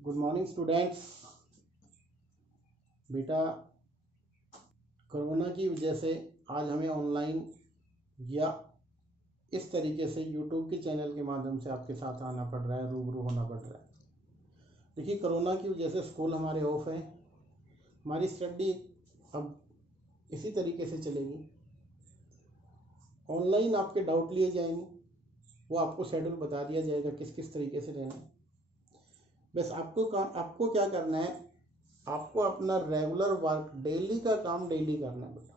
Good morning students. बेटा, corona की वजह से आज हमें ऑनलाइन या इस तरीके से यूट्यूब के चैनल के माध्यम से आपके साथ आना पड़ रहा है, रूबरू होना पड़ रहा है। देखिए, कोरोना की वजह से स्कूल हमारे ऑफ है, हमारी स्टडी अब इसी तरीके से चलेगी। ऑनलाइन आपके डाउट लिए जाएंगे, वो आपको शेड्यूल बता दिया जाएगा किस किस तरीके से लेना है। बस आपको क्या करना है, आपको अपना रेगुलर वर्क, डेली का काम डेली करना है बेटा।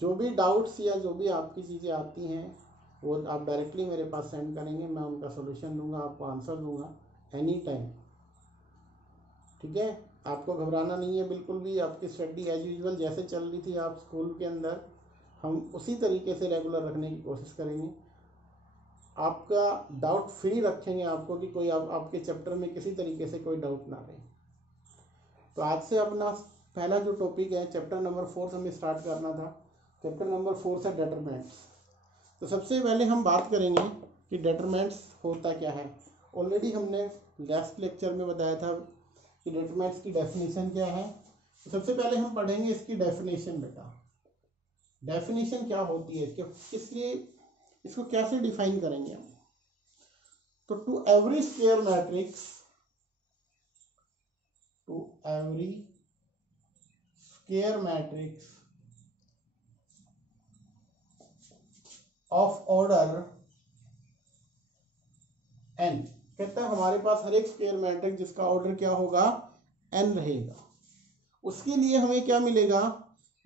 जो भी डाउट्स या जो भी आपकी चीज़ें आती हैं वो आप डायरेक्टली मेरे पास सेंड करेंगे, मैं उनका सोल्यूशन दूंगा, आपको आंसर दूंगा एनी टाइम। ठीक है, आपको घबराना नहीं है बिल्कुल भी। आपकी स्टडी एज यूजुअल जैसे चल रही थी आप स्कूल के अंदर, हम उसी तरीके से रेगुलर रखने की कोशिश करेंगे। आपका डाउट फ्री रखेंगे आपको कि कोई आपके चैप्टर में किसी तरीके से कोई डाउट ना रहे। तो आज से अपना पहला जो टॉपिक है, चैप्टर नंबर 4 हमें स्टार्ट करना था। चैप्टर नंबर 4 से डिटरमिनेंट्स। तो सबसे पहले हम बात करेंगे कि डिटरमिनेंट्स होता क्या है। ऑलरेडी हमने लास्ट लेक्चर में बताया था कि डिटरमिनेंट्स की डेफिनेशन क्या है। तो सबसे पहले हम पढ़ेंगे इसकी डेफिनेशन। बेटा, डेफिनेशन क्या होती है इसके, इसको कैसे डिफाइन करेंगे हम। तो to every square matrix, to every square matrix of order n, कहता है हमारे पास हर एक स्क्वायर मैट्रिक्स जिसका ऑर्डर क्या होगा, n रहेगा। उसके लिए हमें क्या मिलेगा,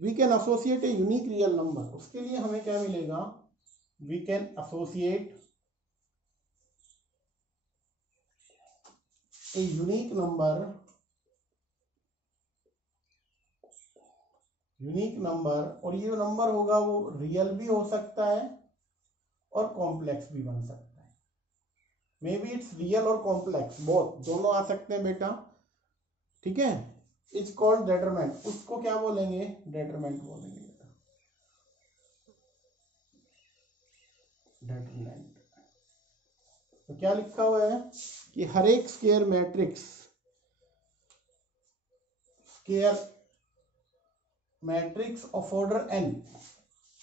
we can associate a unique real number. उसके लिए हमें क्या मिलेगा, we can associate a unique number, और ये नंबर होगा वो रियल भी हो सकता है और कॉम्प्लेक्स भी बन सकता है। मे बी इट्स रियल और कॉम्प्लेक्स, बोथ, दोनों आ सकते हैं बेटा। ठीक है, इट्स कॉल्ड डिटरमिनेंट। उसको क्या बोलेंगे, डिटरमिनेंट बोलेंगे बेटा, डिटरमिनेंट। तो क्या लिखा हुआ है कि हर एक square matrix, of order n,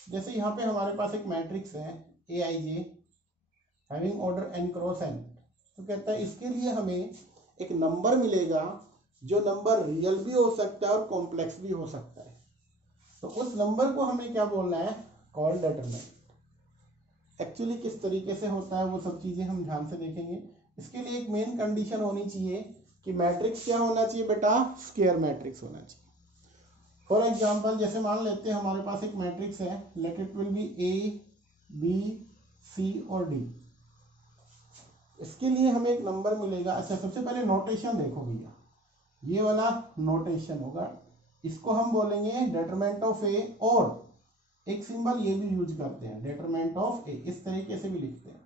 जैसे यहाँ पे हमारे पास एक मैट्रिक्स है Aij having order n cross n। तो कहता है इसके लिए हमें एक नंबर मिलेगा जो नंबर रियल भी हो सकता है और कॉम्प्लेक्स भी हो सकता है। तो उस नंबर को हमें क्या बोलना है, कॉल्ड डिटरमिनेंट। एक्चुअली किस तरीके से होता है वो सब चीजें हम ध्यान से देखेंगे। इसके लिए एक मेन कंडीशन होनी चाहिए कि मैट्रिक्स क्या होना चाहिए बेटा, स्क्वायर मैट्रिक्स होना चाहिए। फॉर एग्जाम्पल, जैसे मान लेते हैं हमारे पास एक मैट्रिक्स है, let it will be A B C और डी। इसके लिए हमें एक नंबर मिलेगा। अच्छा, सबसे पहले नोटेशन देखो भैया, ये वाला नोटेशन होगा, इसको हम बोलेंगे डिटरमिनेंट ऑफ ए, और एक सिंबल ये भी यूज करते हैं, डिटरमिनेंट ऑफ ए। इस तरीके से भी लिखते हैं।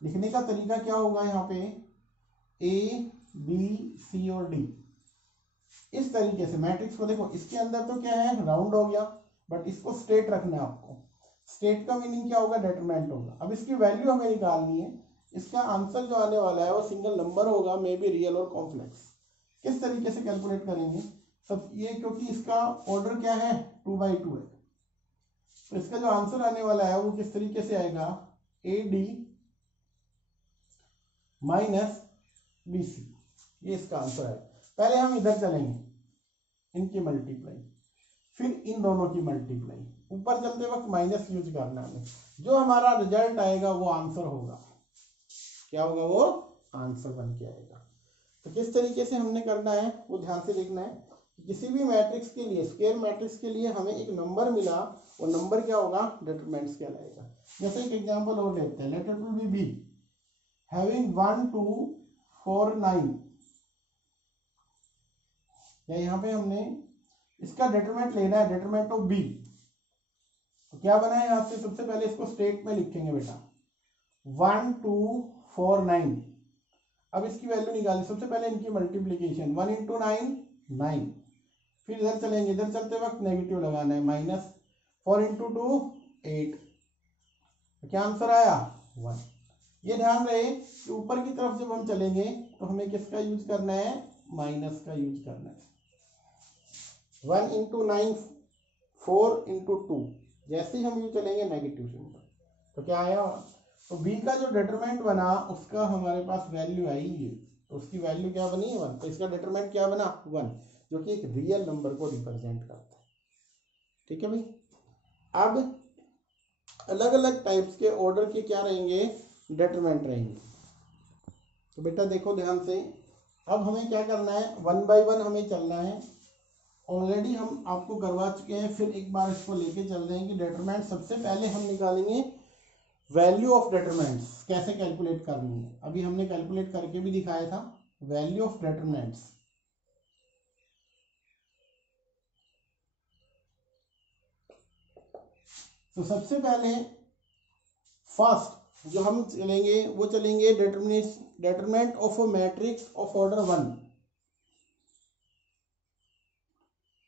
लिखने का तरीका क्या होगा, यहाँ पे ए बी सी और डी, इस तरीके से मैट्रिक्स को देखो। इसके अंदर तो क्या है, राउंड हो गया, बट इसको स्ट्रेट रखना है आपको। स्ट्रेट का मीनिंग क्या होगा, डिटरमिनेंट होगा। अब इसकी वैल्यू हमें निकालनी है। इसका आंसर जो आने वाला है वो सिंगल नंबर होगा, मे बी रियल और कॉम्प्लेक्स। किस तरीके से कैलकुलेट करेंगे सब ये, क्योंकि इसका ऑर्डर क्या है, 2/2 है। तो इसका जो आंसर आने वाला है वो किस तरीके से आएगा, A D minus B C, ये इसका आंसर है। पहले हम इधर चलेंगे, इनकी मल्टीप्लाई, फिर इन दोनों की मल्टीप्लाई। ऊपर चलते वक्त माइनस यूज करना है। जो हमारा रिजल्ट आएगा वो आंसर होगा। क्या होगा, वो आंसर बन के आएगा। तो किस तरीके से हमने करना है वो ध्यान से देखना है। किसी भी मैट्रिक्स के लिए, स्क्वायर मैट्रिक्स के लिए हमें एक नंबर मिला, वो नंबर क्या होगा, डिटरमिनेंट्स कहलाएगा। जैसे एक एग्जांपल और लेते हैं, late it will be having 1 2 4 9। या यहाँ पे हमने इसका डिटरमिनेंट लेना है, डिटरमिनेंट ऑफ बी। तो क्या बना है, यहाँ से सबसे पहले इसको स्टेट में लिखेंगे बेटा, 1 2 4 9। अब इसकी वैल्यू निकाली, सबसे पहले इनकी मल्टीप्लीकेशन, 1 × 9 9। फिर इधर चलेंगे, इधर चलते वक्त नेगेटिव लगाना है, माइनस 4 × 2 8। तो क्या आंसर आया, 1। ये ध्यान रहे कि ऊपर की तरफ जब हम चलेंगे तो हमें किसका यूज करना है, माइनस का यूज करना है। 1 इंटू 9 4 इंटू 2, जैसे ही हम यूज चलेंगे नेगेटिव सिंबल, तो क्या आया, तो बी का जो डिटरमिनेंट बना उसका हमारे पास वैल्यू आई है, तो उसकी वैल्यू क्या बनी, 1, तो इसका डिटरमिनेंट क्या बना, 1, जो कि एक रियल नंबर को रिप्रेजेंट करता है। ठीक है भाई। अब अलग अलग टाइप्स के ऑर्डर के क्या रहेंगे, डिटरमिनेंट रहेंगे। तो बेटा देखो ध्यान से, अब हमें क्या करना है, 1 बाय 1 हमें चलना है। ऑलरेडी हम आपको करवा चुके हैं, फिर एक बार इसको लेके चल रहे हैं कि डिटरमिनेंट सबसे पहले हम निकालेंगे वैल्यू ऑफ डिटरमिनेंट्स कैसे कैलकुलेट करनी है। अभी हमने कैलकुलेट करके भी दिखाया था वैल्यू ऑफ डिटरमिनेंट्स। तो सबसे पहले फर्स्ट जो हम चलेंगे वो चलेंगे determinant of a matrix of order 1,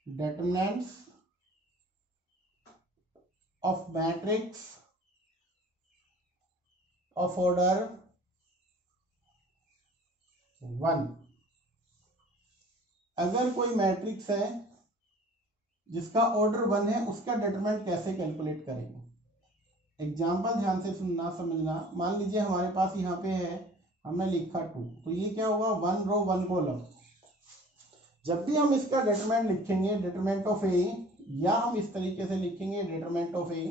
determinants of matrix of order 1। अगर कोई मैट्रिक्स है जिसका ऑर्डर 1 है, उसका डिटरमिनेंट कैसे कैलकुलेट करेंगे। एग्जाम्पल ध्यान से सुनना समझना। मान लीजिए हमारे पास यहाँ पे है, हमने लिखा 2, तो ये क्या होगा, 1 रो 1 कॉलम। जब भी हम इसका डिटरमिनेंट लिखेंगे, डिटरमिनेंट ऑफ ए, या हम इस तरीके से लिखेंगे डिटरमिनेंट ऑफ ए,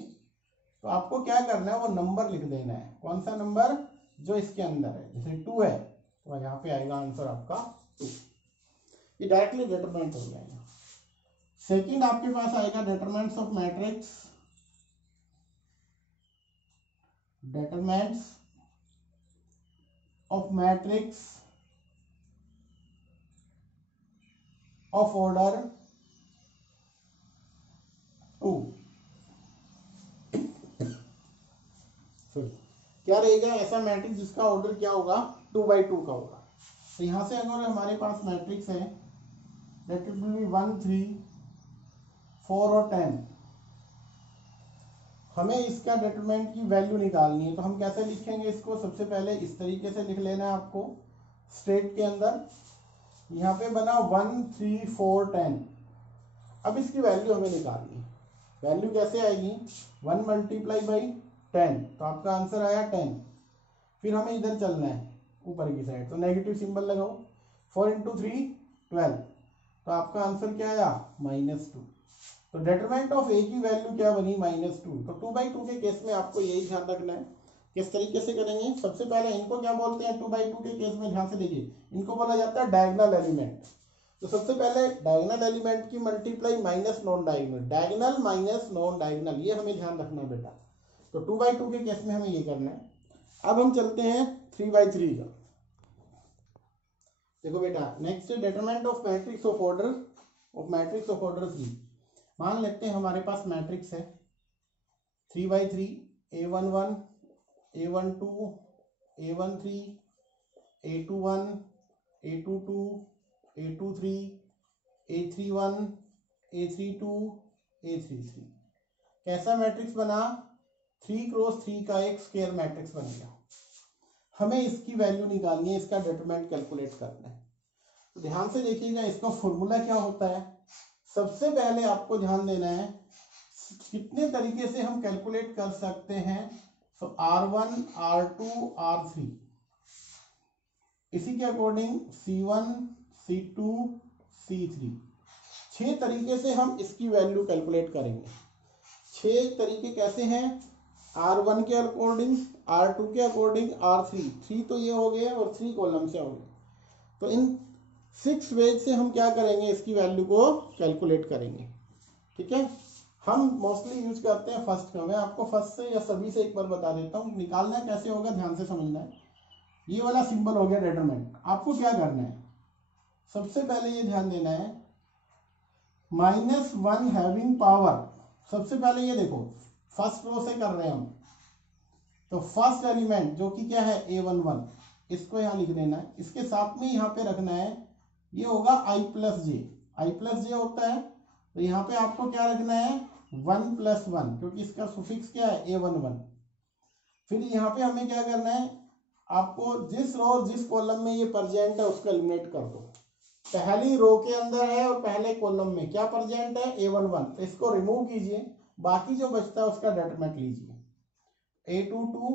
तो आपको क्या करना है, वो नंबर लिख देना है। कौन सा नंबर, जो इसके अंदर है। जैसे 2 है तो यहाँ पे आएगा आंसर आपका 2, ये डायरेक्टली डिटरमिनेंट हो जाएगा। सेकंड आपके पास आएगा determinants of matrix, determinants of matrix of order 2। क्या रहेगा, ऐसा मैट्रिक्स जिसका ऑर्डर क्या होगा, 2 बाई 2 का होगा। तो यहां से अगर हमारे पास मैट्रिक्स है दैट विल बी 1 3 4 और 10, हमें इसका डिटरमिनेंट की वैल्यू निकालनी है। तो हम कैसे लिखेंगे इसको, सबसे पहले इस तरीके से लिख लेना है आपको। स्टेट के अंदर यहाँ पे बना 1 3 4 10। अब इसकी वैल्यू हमें निकालनी है। वैल्यू कैसे आएगी, 1 मल्टीप्लाई बाई 10, तो आपका आंसर आया 10। फिर हमें इधर चलना है ऊपर की साइड, तो नेगेटिव सिंबल लगाओ। 4 इंटू 3 12, तो आपका आंसर क्या आया, -2। तो डिटरमिनेंट ऑफ ए की वैल्यू क्या बनी, -2। तो 2 बाई 2 के केस में आपको यही ध्यान रखना है। किस तरीके से करेंगे, सबसे पहले इनको क्या बोलते हैं, 2 बाई 2 के केस में ध्यान से देखिए, इनको बोला जाता है डायगोनल एलिमेंट। तो सबसे पहले डायगोनल एलिमेंट की multiply minus non diagonal, diagonal minus non diagonal, ये हमें ध्यान रखना बेटा। तो 2 बाई 2 के केस में हमें ये करना है। अब हम चलते हैं 3 बाई 3 का। देखो बेटा, next determinant of matrix of order 3। मान लेते हैं हमारे पास मैट्रिक्स है 3 by 3, A11 A12 A13 A21 A22 A23 A31 A32 A33। कैसा मैट्रिक्स बना, 3 क्रॉस 3 का एक स्क्वायर मैट्रिक्स बन गया। हमें इसकी वैल्यू निकालनी है, इसका डिटरमिनेंट कैलकुलेट करना है। तो ध्यान से देखिएगा, इसका फॉर्मूला क्या होता है। सबसे पहले आपको ध्यान देना है कितने तरीके से हम कैलकुलेट कर सकते हैं। तो R1 R2 R3, इसी के अकॉर्डिंग C1 C2 C3, 6 तरीके से हम इसकी वैल्यू कैलकुलेट करेंगे। 6 तरीके कैसे हैं, R1 के अकॉर्डिंग, R2 के अकॉर्डिंग, R3, 3 तो ये हो गए और 3 कॉलम से हो गए। तो इन 6 वेज से हम क्या करेंगे, इसकी वैल्यू को कैलकुलेट करेंगे। ठीक है, हम मोस्टली यूज करते हैं फर्स्ट का। मैं आपको फर्स्ट से या सभी से एक बार बता देता हूँ, निकालना कैसे होगा, ध्यान से समझना है। ये वाला सिंबल हो गया डिटरमिनेंट। आपको क्या करना है, सबसे पहले ये ध्यान देना है -1 हैविंग पावर। सबसे पहले ये देखो, फर्स्ट रो से कर रहे हैं हम, तो फर्स्ट एलिमेंट जो कि क्या है A11, इसको यहाँ लिख देना है। इसके साथ में यहाँ पे रखना है, ये होगा I प्लस जे होता है। तो यहाँ पे आपको क्या रखना है, 1 + 1, क्योंकि इसका सुफिक्स क्या है A11। फिर यहाँ पे हमें क्या करना है, आपको जिस रो और जिस कॉलम में ये प्रेजेंट है उसको एलिमिनेट कर दो। पहली रो के अंदर है और पहले कॉलम में क्या प्रेजेंट है, A11, तो इसको रिमूव कीजिए, बाकी जो बचता है उसका डिटरमिनेंट लीजिए, A22,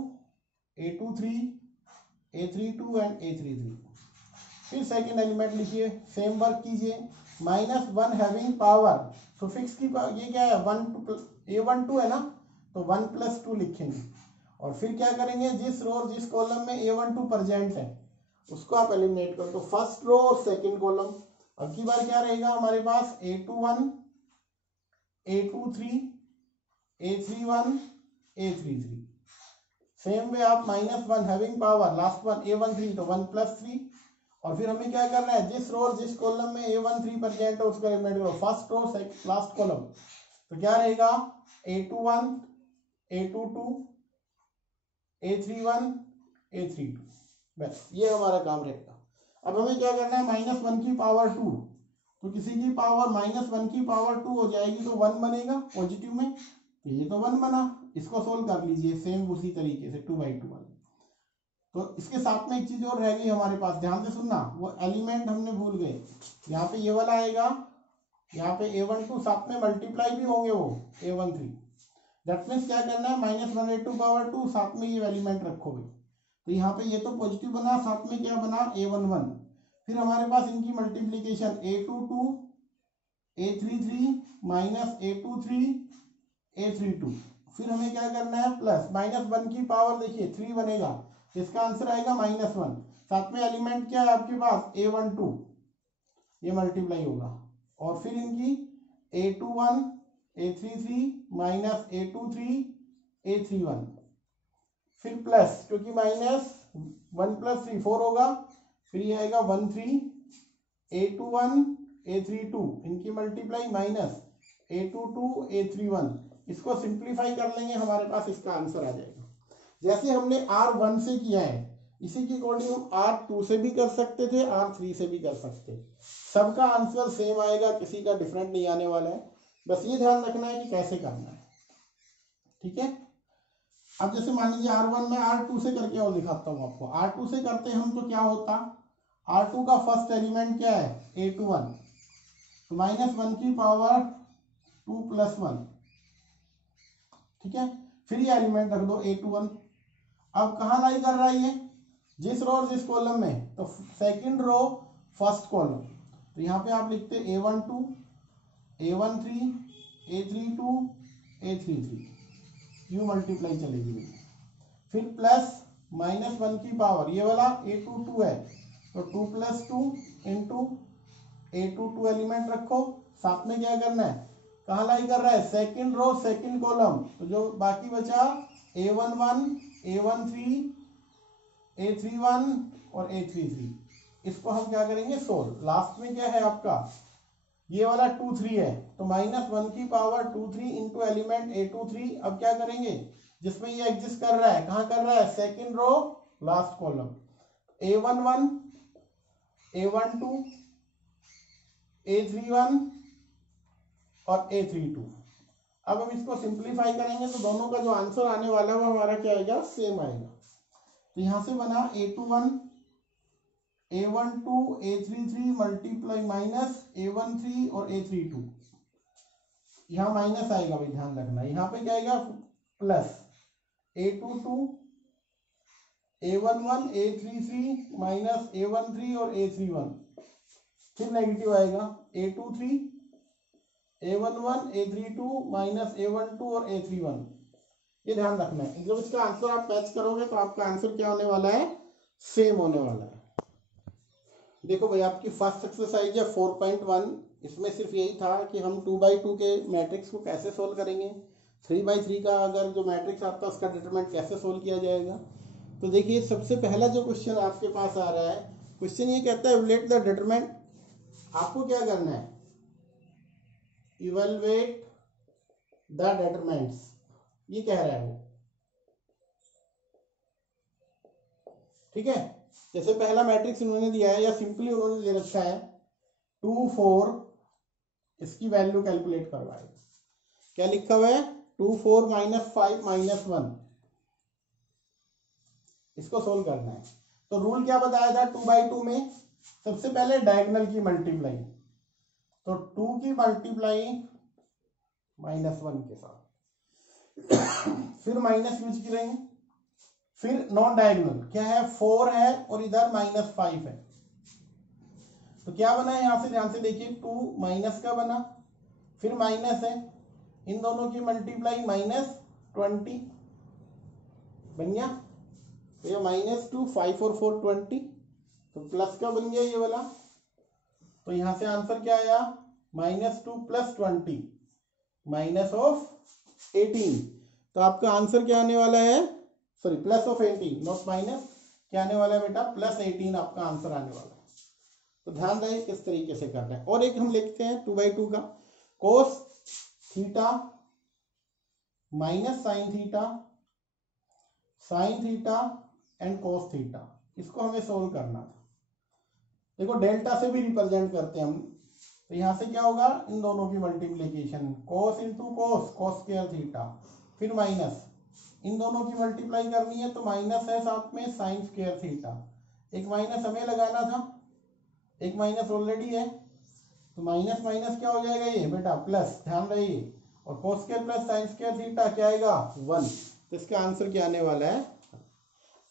A23, A32 and A33। फिर सेकंड एलिमेंट लिखिए, सेम वर्क कीजिए, -1 हैविंग पावर, सुफिक्स की ये क्या है, A12 है ना, तो 1 + 2 लिखेंगे। और फिर क्या करेंगे, जिस रो और जिस कॉलम में A12 प्रेजेंट है उसको आप एलिमिनेट कर दो, फर्स्ट रो और सेकंड कॉलम। अब की बार क्या रहेगा हमारे पास, A21, A23, A31, A33। Same way आप -1 having power, last one A13, तो 1 + 3। और फिर हमें क्या करना है, जिस रो और जिस कॉलम में A13 प्रेजेंट है उसका एलिमिनेट करो, फर्स्ट रो लास्ट कॉलम, तो क्या रहेगा, A21, A22, A31, A32। बस ये हमारा काम रहेगा। अब हमें क्या करना है, -1 की पावर 2, तो किसी की पावर -1 की पावर 2 हो जाएगी तो 1 बनेगा पॉजिटिव में, तो ये तो 1 बना। इसको सोल्व कर लीजिए सेम उसी तरीके से 2/2 वाले। तो इसके साथ में एक चीज और रह गई हमारे पास, ध्यान से सुनना, वो एलिमेंट हमने भूल गए। यहाँ पे ये वाला आएगा, यहाँ पे A12 साथ में मल्टीप्लाई भी होंगे वो A13, दैट मीन्स क्या करना है, -1/2 साथ में ये एलिमेंट रखोगे, तो यहाँ पे ये तो पॉजिटिव बना, साथ में क्या बना, A11। फिर हमारे पास इनकी multiplication, A22, A33 -A23, A32। फिर हमें क्या करना है, प्लस -1 की पावर देखिए 3 बनेगा, इसका आंसर आएगा -1। साथ में एलिमेंट क्या है आपके पास, A12, ये मल्टीप्लाई होगा। और फिर इनकी A21, A33 -A23, A31। फिर प्लस, क्योंकि -1 + 3 4 होगा, फिर ये आएगा 1 3, A21, A32, इनकी मल्टीप्लाई -A22, A31। इसको सिंप्लीफाई कर लेंगे, हमारे पास इसका आंसर आ जाएगा। जैसे हमने R1 से किया है इसी के अकॉर्डिंग हम R2 से भी कर सकते थे, R3 से भी कर सकते, सबका आंसर सेम आएगा, किसी का डिफरेंट नहीं आने वाला है। बस ये ध्यान रखना है कि कैसे करना है, ठीक है। अब जैसे मान लीजिए R1 में R2 से करके और दिखाता हूँ आपको। R2 से करते हम तो क्या होता, R2 का फर्स्ट एलिमेंट क्या है, A21, तो -1 की पावर 2 + 1, ठीक है। फिर ये एलिमेंट रख दो A21। अब कहाँ लाई कर रहा है ये, जिस रो और जिस कॉलम में, तो सेकंड रो फर्स्ट कॉलम, तो यहाँ पे आप लिखते A12, A13, A32, A33, Q multiply चलेगी। फिर प्लस -1 की पावर, ये वाला A22 है, तो 2 + 2 इंटू A22 एलिमेंट रखो, साथ में क्या करना है, कहाँ लाई कर रहा है, सेकंड रो सेकंड कॉलम, तो जो बाकी बचा A11, A13, A31 और A33, इसको हम क्या करेंगे, सोल्व। लास्ट में क्या है आपका, ये वाला 2 3 है, तो -1 की पावर 2 3 इंटू एलिमेंट A23। अब क्या करेंगे, जिसमें ये एग्जिस्ट कर रहा है, कहाँ कर रहा है, second row last column, A11, A12, A31 और A32। अब हम इसको सिंप्लीफाई करेंगे तो दोनों का जो आंसर आने वाला है वो हमारा क्या आएगा, सेम आएगा। तो यहां से बना A21, A12, A33 multiply -A13 और A32, यहाँ माइनस आएगा भाई, ध्यान रखना। यहाँ पे क्या आएगा, plus A22, A11, A33 -A13 और A31, फिर नेगेटिव आएगा A23, A11, A32 -A12 और A31। ये ध्यान रखना है, जब इसका आंसर आप मैच करोगे तो आपका आंसर क्या होने वाला है, सेम होने वाला है। देखो भाई, आपकी फर्स्ट एक्सरसाइज है 4.1, इसमें सिर्फ यही था कि हम 2/2 के मैट्रिक्स को कैसे सोल्व करेंगे, 3/3 का अगर जो मैट्रिक्स आता है उसका डिटरमिनेंट कैसे सोल्व किया जाएगा। तो देखिए, सबसे पहला जो क्वेश्चन आपके पास आ रहा है, क्वेश्चन ये कहता है इवैल्यूएट द डिटरमिनेंट। आपको क्या करना है, इवैल्यूएट द डिटरमिनेंट्स, ये कह रहा है वो, ठीक है। जैसे पहला मैट्रिक्स उन्होंने दिया है, या सिंपली उन्होंने दे रखा है 2 4, इसकी वैल्यू कैलकुलेट करवाए। क्या लिखा हुआ है, 2 4 -5 -1, इसको सोल्व करना है। तो रूल क्या बताया था 2/2 में, सबसे पहले डायगोनल की मल्टीप्लाई, तो 2 की मल्टीप्लाई -1 के साथ, फिर माइनस यूज करेंगे, फिर नॉन डायगोनल क्या है 4 है और इधर -5 है, तो क्या बना है यहां से ध्यान से देखिए 2 माइनस का बना, फिर माइनस है, इन दोनों की मल्टीप्लाई -20 बन गया, तो ये -2 5 और 4 20, तो प्लस का बन गया ये वाला, तो यहां से आंसर क्या आया -2 + 20 -18, तो आपका आंसर क्या आने वाला है, सॉरी +18 नॉट माइनस, क्या आने वाला है बेटा +18 आपका आंसर आने वाला है। तो ध्यान रहे किस तरीके से करना है। और एक हम लिखते हैं 2/2 का, cos theta minus sine theta and cos theta, इसको हमें सोल्व करना था। देखो डेल्टा से भी रिप्रेजेंट करते हैं हम, तो यहां से क्या होगा इन दोनों की multiplication, cos into cos square theta, फिर माइनस, इन दोनों की मल्टीप्लाई करनी है तो माइनस है साथ में साइन स्क्वायर थीटा, एक माइनस हमें लगाना था, एक माइनस ऑलरेडी है, तो माइनस माइनस क्या हो जाएगा ये बेटा प्लस, ध्यान रहिए, और cos square plus sine square theta क्या आएगा 1, तो इसका आंसर क्या आने वाला है।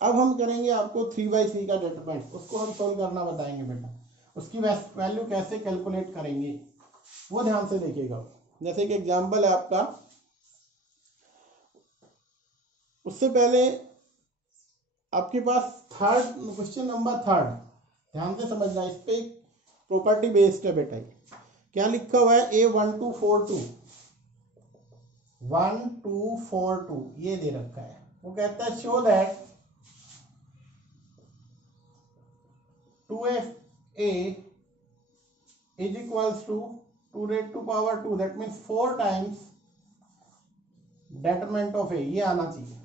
अब हम करेंगे आपको 3/3 का डिटरमिनेंट, उसको हम सोल्व करना बताएंगे बेटा, उसकी वैल्यू कैसे कैलकुलेट करेंगे वो ध्यान से देखिएगा। जैसे कि एग्जांपल है आपका, उससे पहले आपके पास क्वेश्चन नंबर 3, ध्यान से समझना, इस पे प्रॉपर्टी बेस्ड है बेटा। क्या लिखा हुआ है A1242 1242 ये दे रखा है, वो कहता है show that 2fa is equals to 2^2, that means 4 times determinant of a, ये आना चाहिए,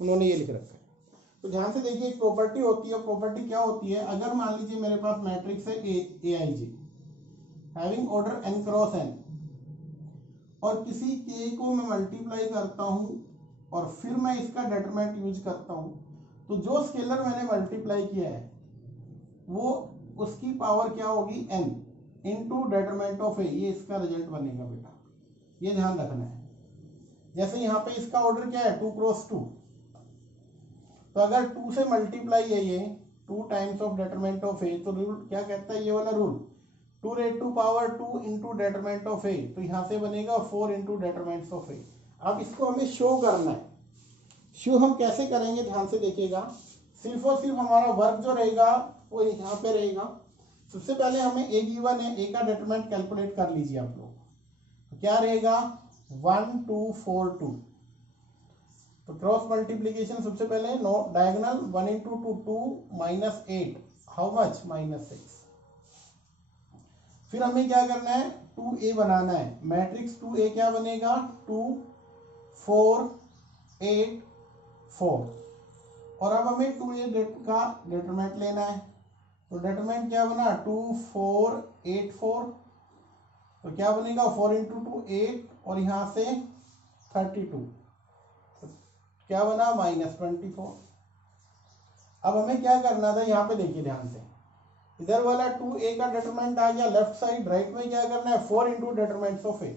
उन्होंने ये लिख रखा है। तो ध्यान से देखिए एक प्रॉपर्टी होती है, प्रॉपर्टी क्या होती है, अगर मान लीजिए मेरे पास मैट्रिक्स है AIJ having order n cross n, और किसी k को मैं मल्टीप्लाई करता हूं और फिर मैं इसका डेटरमिनेंट यूज करता हूं, तो जो स्केलर मैंने मल्टीप्लाई किया है वो उसकी पावर क्या होगी n into determinant of a, ये इसका रिजल्ट बनेगा बेटा, ये ध्यान रखना है। जैसे यहाँ पे इसका ऑर्डर क्या है 2 क्रॉस 2, तो अगर 2 से मल्टीप्लाई है ये 2 times of determinant of a, तो रूल क्या कहता है ये वाला rule 2^2 into determinant of a, तो यहाँ से बनेगा 4 इंटू डेटरमिनेंट ऑफ a। अब इसको हमें शो करना है, शो हम कैसे करेंगे ध्यान से देखिएगा, सिर्फ और सिर्फ हमारा वर्क जो रहेगा वो यहाँ पे रहेगा। सबसे पहले हमें a गिवन है, a का डेटरमिनेंट कैलकुलेट कर लीजिए आप लोग, तो क्या रहेगा 1 2 4 2, तो क्रॉस मल्टीप्लीकेशन सबसे पहले no diagonal 1 into 2 2 -8, how much -6, फिर हमें क्या करना है 2a बनाना है, मैट्रिक्स 2a क्या बनेगा 2 4 8 4, और अब हमें 2a का डेटरमिनेंट लेना है, तो डेटरमिनेंट क्या बना 2 4 8 4, तो क्या बनेगा 4 इंटू 2 8 और यहाँ से 32, तो क्या बना -24। अब हमें क्या करना था, यहाँ पे देखिए ध्यान से, इधर वाला 2a का डेटरमिनेंट आ गया लेफ्ट साइड, राइट में क्या करना है 4 into determinant of a,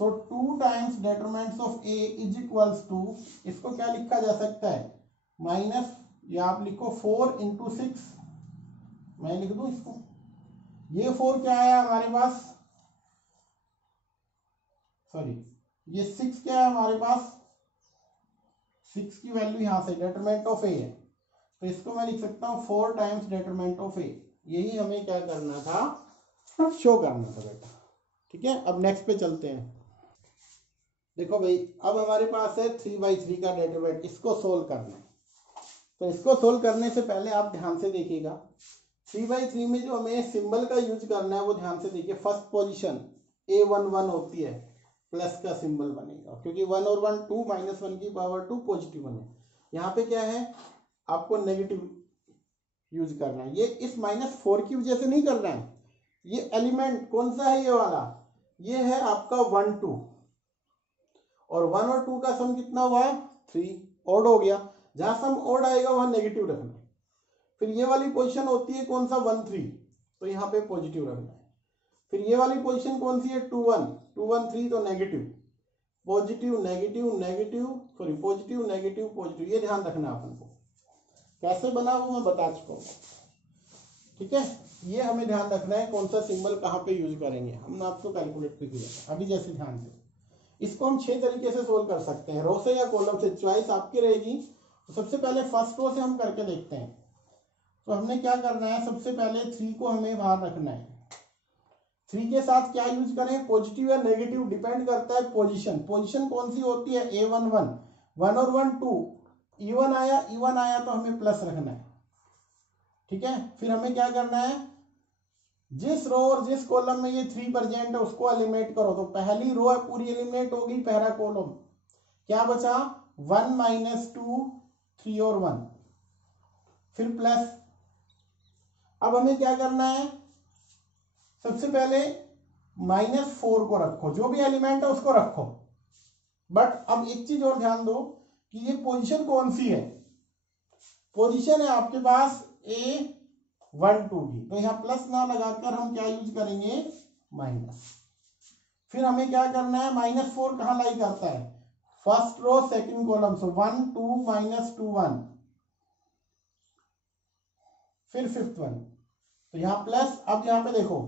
so 2 times determinant of a is equals to, इसको क्या लिखा जा सकता है माइनस, या आप लिखो 4 इंटू 6, मैं लिख दूं इसको, ये 4 क्या आया हमारे पास, सॉरी ये 6 क्या है हमारे पास, 6 की वैल्यू यहां से डेटरमिनेंट ऑफ a है, तो इसको मैं लिख सकता हूँ 4 टाइम्स डेटरमिनेंट ऑफ a, यही हमें क्या करना था शो करना था बेटा। ठीक है, अब नेक्स्ट पे चलते हैं। देखो भाई अब हमारे पास है 3/3 का डेटरमिनेंट, इसको सोल्व करना है, तो इसको सोल्व करने से पहले आप ध्यान से देखिएगा 3/3 में जो हमें सिंबल का यूज करना है वो ध्यान से देखिए, फर्स्ट पोजीशन A11 होती है, प्लस का सिंबल बनेगा, क्योंकि 1 और 1 2 -1 की पावर 2 पॉजिटिव बने, यहाँ पे क्या है आपको नेगेटिव यूज करना है, ये इस -4 की वजह से नहीं करना है, ये एलिमेंट कौन सा है ये वाला, ये है आपका 1 2, और 1 और 2 का सम कितना हुआ 3, ऑड हो गया, जहां सम ओड आएगा वहां नेगेटिव रखना है। फिर ये वाली पोजीशन होती है कौन सा 1 3, तो यहाँ पे पॉजिटिव रखना है। फिर ये वाली पोजीशन कौन सी है 2 1, 2 1 3, तो negative positive negative negative, sorry positive negative positive, ये ध्यान रखना अपन को। कैसे बना वो मैं बता चुका हूँ, ठीक है। ये हमें ध्यान रखना है कौन सा सिंबल कहाँ पे यूज करेंगे, हमने आपको कैलकुलेट भी किया अभी। जैसे ध्यान से इसको हम 6 तरीके से सोल्व कर सकते हैं, रो से या कॉलम से, चॉइस आपकी रहेगी। तो सबसे पहले फर्स्ट रो से हम करके देखते हैं। तो हमने क्या करना है, सबसे पहले 3 को हमें बाहर रखना है। 3 के साथ क्या यूज करें, पॉजिटिव या नेगेटिव डिपेंड करता है पोजीशन। पोजीशन कौन सी होती है, A1 1, 1 और 1 2, इवन आया तो हमें प्लस रखना है, ठीक है। फिर हमें क्या करना है, जिस रो और जिस कॉलम में ये 3 प्रेजेंट है उसको एलिमिनेट करो। तो पहली रो है पूरी एलिमिनेट होगी, पहला कॉलम क्या बचा 1 -2 3 और 1, फिर प्लस। अब हमें क्या करना है, सबसे पहले -4 को रखो, जो भी एलिमेंट है उसको रखो। बट अब एक चीज और ध्यान दो कि ये पोजीशन कौन सी है, पोजीशन है आपके पास A1 2 की, तो यहां प्लस ना लगाकर हम क्या यूज करेंगे माइनस। फिर हमें क्या करना है, -4 कहां लाई करता है, फर्स्ट रो सेकंड कॉलम, सो 1 2 -2 1, फिर फिफ्थ वन, तो यहां प्लस। अब यहां पे देखो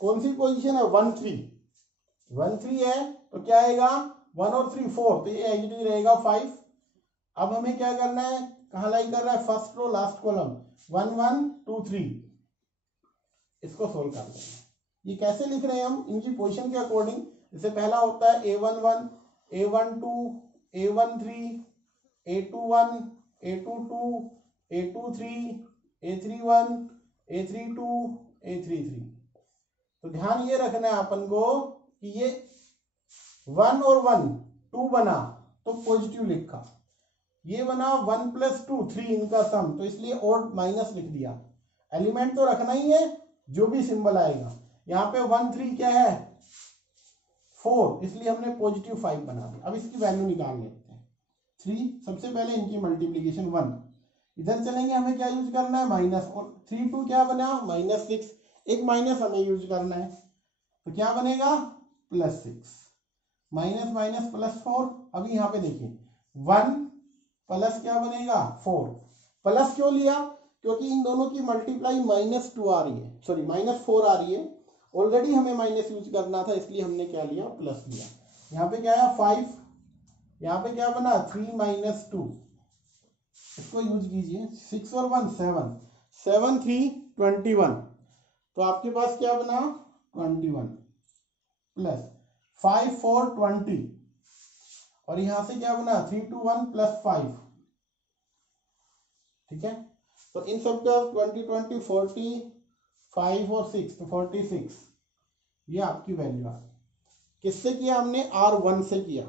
कौन सी पोजीशन है 1 3, 1 3 है तो क्या आएगा 1 और 3 4, तो ये एग्जिट रहेगा 5। अब हमें क्या करना है, कहां लाई कर रहा है, फर्स्ट रो लास्ट कॉलम 1 1 2 3, इसको सोल्व कर लेंगे। ये कैसे लिख रहे हैं हम, इनकी पोजीशन के अकॉर्डिंग। जैसे पहला होता है A1 1, A1 2, A1 3, A2 1, A2 2, A2 3, A3 1, A3 2, A3 3। तो ध्यान ये रखना है अपन को कि ये 1 और 1 2 बना तो पॉजिटिव लिखा, ये बना 1 + 2 3, इनका सम, तो इसलिए और माइनस लिख दिया। एलिमेंट तो रखना ही है, जो भी सिंबल आएगा। यहाँ पे 1 3 क्या है 4, इसलिए हमने +5 बना दिया। अब इसकी वैल्यू निकाल लेते हैं। 3 सबसे पहले इनकी मल्टीप्लीकेशन 1, इधर चलेंगे हमें क्या यूज करना है माइनस, और 3 2 क्या बना -6, एक माइनस हमें यूज करना है, तो क्या बनेगा +6, माइनस माइनस +4। अभी यहाँ पे देखिए 1 प्लस क्या बनेगा 4, प्लस क्यों लिया, क्योंकि इन दोनों की मल्टीप्लाई -2 आ रही है, सॉरी -4 आ रही है। ऑलरेडी हमें माइनस यूज करना था, इसलिए हमने क्या लिया प्लस लिया। यहाँ पे क्या है 5, यहाँ पे क्या बना 3 - 2, इसको यूज कीजिए। 6 और 1 7, 7 3 21, तो आपके पास क्या बना 21 प्लस 5 4 20, और यहां से क्या बना 3 2 1 +5, ठीक है। तो इन सब का 20 20 40 5 और 6, तो 46, ये आपकी वैल्यू आ। किससे किया हमने, R1 से किया।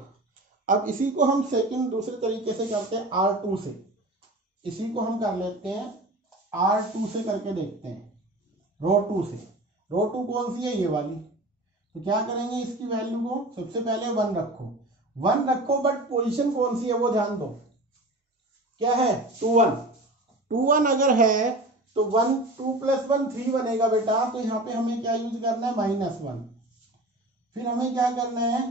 अब इसी को हम सेकंड दूसरे तरीके से करते हैं R2 से, इसी को हम कर लेते हैं R2 से करके देखते हैं, रो 2 से। रो 2 कौन सी है, ये वाली। तो क्या करेंगे, इसकी वैल्यू को सबसे पहले 1 रखो, 1 रखो, बट पोजीशन कौन सी है वो ध्यान दो, क्या है 2 1, 2 1 अगर है तो 1 2 + 1 3 बनेगा बेटा। तो यहाँ पे हमें क्या यूज करना है -1। फिर हमें क्या करना है,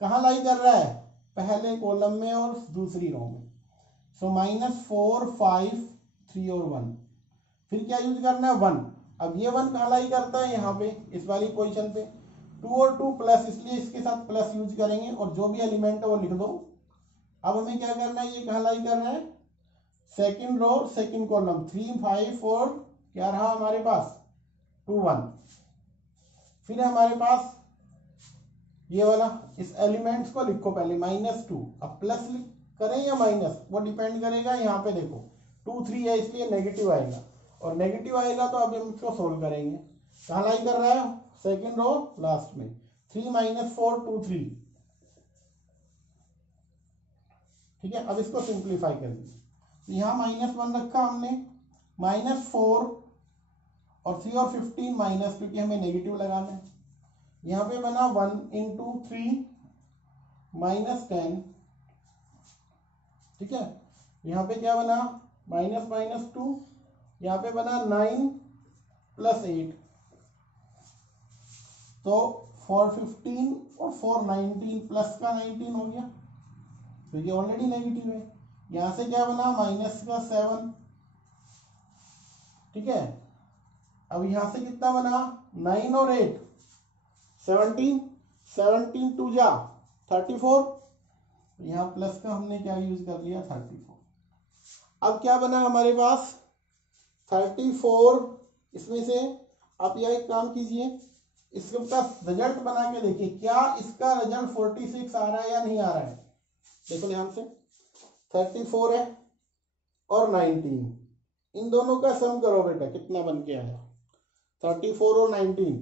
कहाँ लाई कर रहा है, पहले कॉलम में और दूसरी रो में, सो -4 5 3 और 1। फिर क्या यूज करना है 1, अब ये 1 कहाँ लाई करता है, यहाँ पे इस वाली पोजीशन पे, 2 और 2 प्लस, इसलिए इसके साथ प्लस यूज करेंगे, और जो भी एलिमेंट है वो लिख दो। अब हमें क्या करना है, ये कहाँ लाई करना है, सेकंड रो सेकंड कॉलम, 3 5 और क्या रहा हमारे पास 2 1। फिर हमारे पास ये वाला, इस एलिमेंट्स को लिखो पहले -2, अब प्लस करें या माइनस वो डिपेंड करेगा। यहाँ पे देखो 2 3 है, इसलिए नेगेटिव आएगा, और नेगेटिव आएगा तो अब हम इसको सोल्व करेंगे। कहाँ लाई कर रहा है, सेकंड रो लास्ट में, 3 - 4 2 3, ठीक है। अब इसको सिंप्लीफाई कर दीजिए, यहाँ -1 रखा हमने, -4 और 3 और 15 क्योंकि हमें नेगेटिव लगाना है। यहाँ पे बना 1 × 3 -10, ठीक है। यहाँ पे क्या बना माइनस माइनस 2, यहाँ पे बना 9 + 8, तो 415 और 419 प्लस का 19 हो गया, तो ये ऑलरेडी नेगेटिव है। यहाँ से क्या बना माइनस का 7, ठीक है। अब यहाँ से कितना बना 9 और 8 17, 17 2 जा 34, यहाँ प्लस का हमने क्या यूज कर लिया 34। अब क्या बना हमारे पास 34, इसमें से आप यह एक काम कीजिए, इसका रिजल्ट बना के देखिए क्या इसका रिजल्ट 46 आ रहा है या नहीं आ रहा है। देखो ध्यान से 34 है और 19, इन दोनों का सम करो बेटा कितना बन के आया 34 और 19,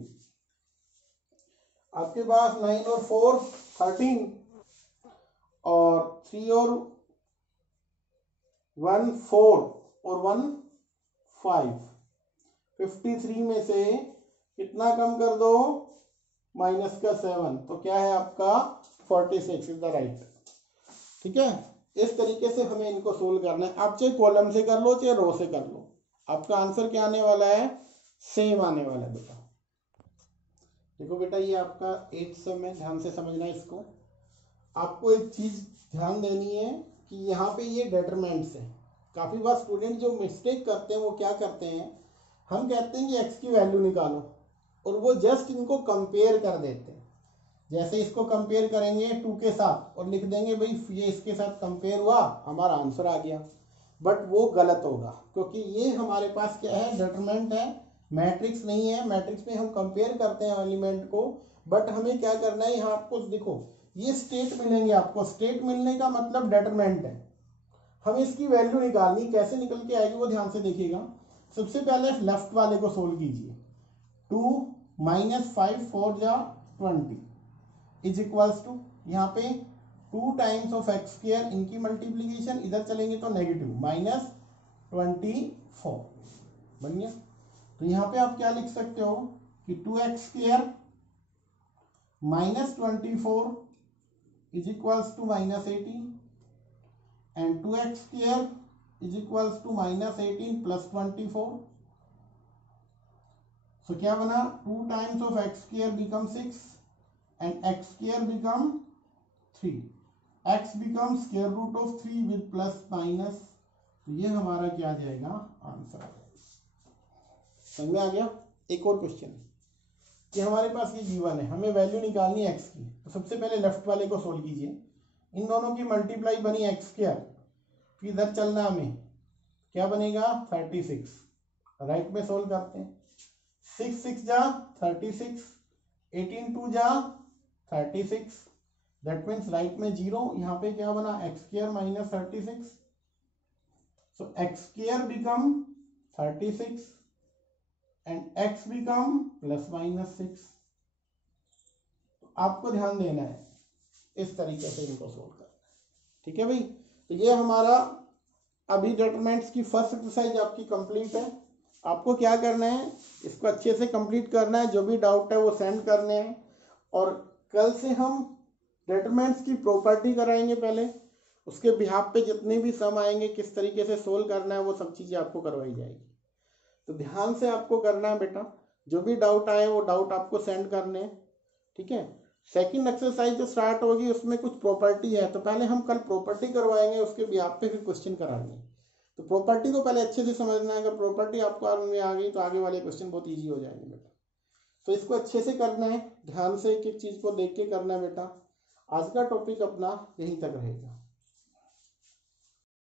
आपके पास 9 और 4 13 और 3 और 1 4 और 1 5, 53 में से कितना कम कर दो माइनस का 7, तो क्या है आपका 46 इज द राइट। ठीक है, इस तरीके से हमें इनको सोल्व करना है। आप चाहे कॉलम से कर लो चाहे रो से कर लो, आपका आंसर क्या आने वाला है सेम आने वाला है बेटा। देखो बेटा ये आपका 8th सम है, ध्यान से समझना है इसको। आपको एक चीज ध्यान देनी है कि यहाँ पे ये डेटरमेंट्स है। काफी बार स्टूडेंट जो मिस्टेक करते हैं वो क्या करते हैं, हम कहते हैं कि एक्स की वैल्यू निकालो और वो जस्ट इनको कंपेयर कर देते हैं। जैसे इसको कंपेयर करेंगे 2 के साथ और लिख देंगे भाई ये इसके साथ कंपेयर हुआ हमारा आंसर आ गया, बट वो गलत होगा क्योंकि ये हमारे पास क्या है डेटरमेंट है, मैट्रिक्स नहीं है। मैट्रिक्स में हम कंपेयर करते हैं एलिमेंट को, बट हमें क्या करना है यहाँ आपको देखो ये स्टेट मिलेंगे आपको, स्टेट मिलने का मतलब डेटरमेंट है। हमें इसकी वैल्यू निकालनी, कैसे निकल के आएगी वो ध्यान से देखिएगा। सबसे पहले लेफ्ट वाले को सोल्व कीजिए, 2 - 5 4 जा 20 इज इक्वल्स टू यहाँ पे 2 टाइम्स ऑफ x², इनकी मल्टीप्लीकेशन इधर चलेंगे तो नेगेटिव -24 बन गया। तो यहाँ पे आप क्या लिख सकते हो कि 2x² -24 is equals to -18 and 2x² is equals to -18 + 24। So क्या बना 2 times of x² become 6 and x² become 3, x becomes square root of 3 with plus minus, तो ये हमारा क्या आ जाएगा आंसर। समझ में आ गया। एक और क्वेश्चन कि हमारे पास ये गिवन है, हमें वैल्यू निकालनी है x की। तो सबसे पहले लेफ्ट वाले को सोल्व कीजिए, इन दोनों की मल्टीप्लाई बनी x², फिर इधर चलना हमें क्या बनेगा 36, राइट में सोल्व करते हैं। 6 6 जा 36, 18 2 जा 36, दैट मीन्स राइट में 0, यहाँ पे क्या बना x² - 36, so x² become 36 and x become +-6। आपको ध्यान देना है इस तरीके से इनको सोल्व करना है। ठीक है भाई, तो ये हमारा अभी डेटरमेंट्स की फर्स्ट एक्सरसाइज आपकी कंप्लीट है। आपको क्या करना है, इसको अच्छे से कंप्लीट करना है, जो भी डाउट है वो सेंड करने हैं, और कल से हम डेटरमेंट्स की प्रॉपर्टी कराएंगे पहले, उसके बिहाफ पे जितने भी सम आएंगे किस तरीके से सोल्व करना है वो सब चीज़ें आपको करवाई जाएगी। तो ध्यान से आपको करना है बेटा, जो भी डाउट आए वो डाउट आपको सेंड करने हैं। ठीक है, सेकंड एक्सरसाइज जो स्टार्ट होगी उसमें कुछ प्रॉपर्टी है, तो पहले हम कल प्रॉपर्टी करवाएंगे, उसके बिहाफ पे फिर क्वेश्चन कराएंगे। तो प्रॉपर्टी को पहले अच्छे से समझना है, अगर प्रॉपर्टी आपको आ गई तो आगे वाले क्वेश्चन बहुत ईजी हो जाएंगे बेटा। तो इसको अच्छे से करना है, ध्यान से एक एक चीज़ को देख के करना है बेटा। आज का टॉपिक अपना यहीं तक रहेगा।